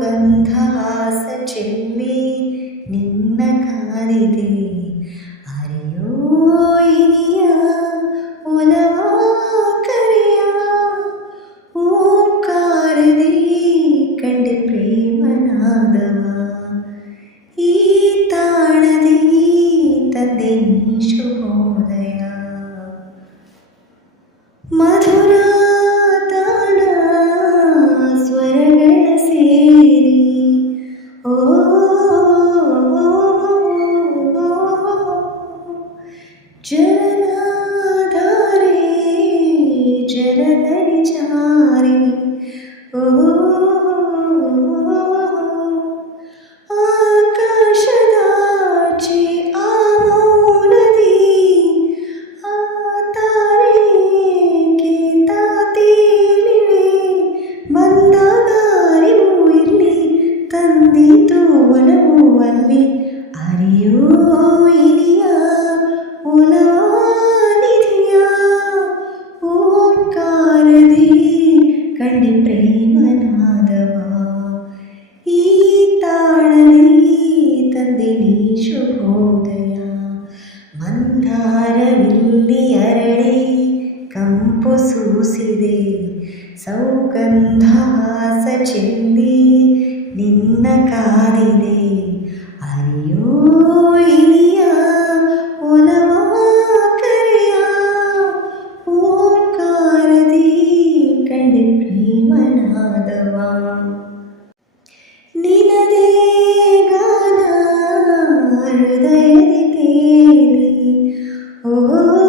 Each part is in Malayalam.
गन्धः चरणाधारे चरणचारिणी ओ തടി പ്രേമനാഥവാ. ഈ താളനീ തന്റെ നീ ശുഭോദയ മന്ദാരവില്ലിയരളെ ಕಂಪು ಸೂಸಿದೆ ಸೌಗಂಧಾಸ ಚೆಲ್ಲಿ ನಿನ್ನ ಕಾದಿದೆ ಅಯ್ಯೋ Oh.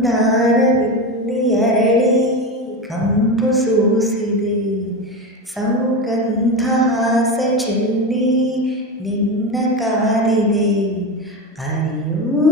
ಮಂದಾರ ಬಿಂದಿಯರಳಿ ಕಂಪು ಸೂಸಿದೆ ಸಂಗಂಧ ಹಾಸ ಚೆಲ್ಲಿ ನಿನ್ನ ಕಾದಿದೆ ಅಯ್ಯೋ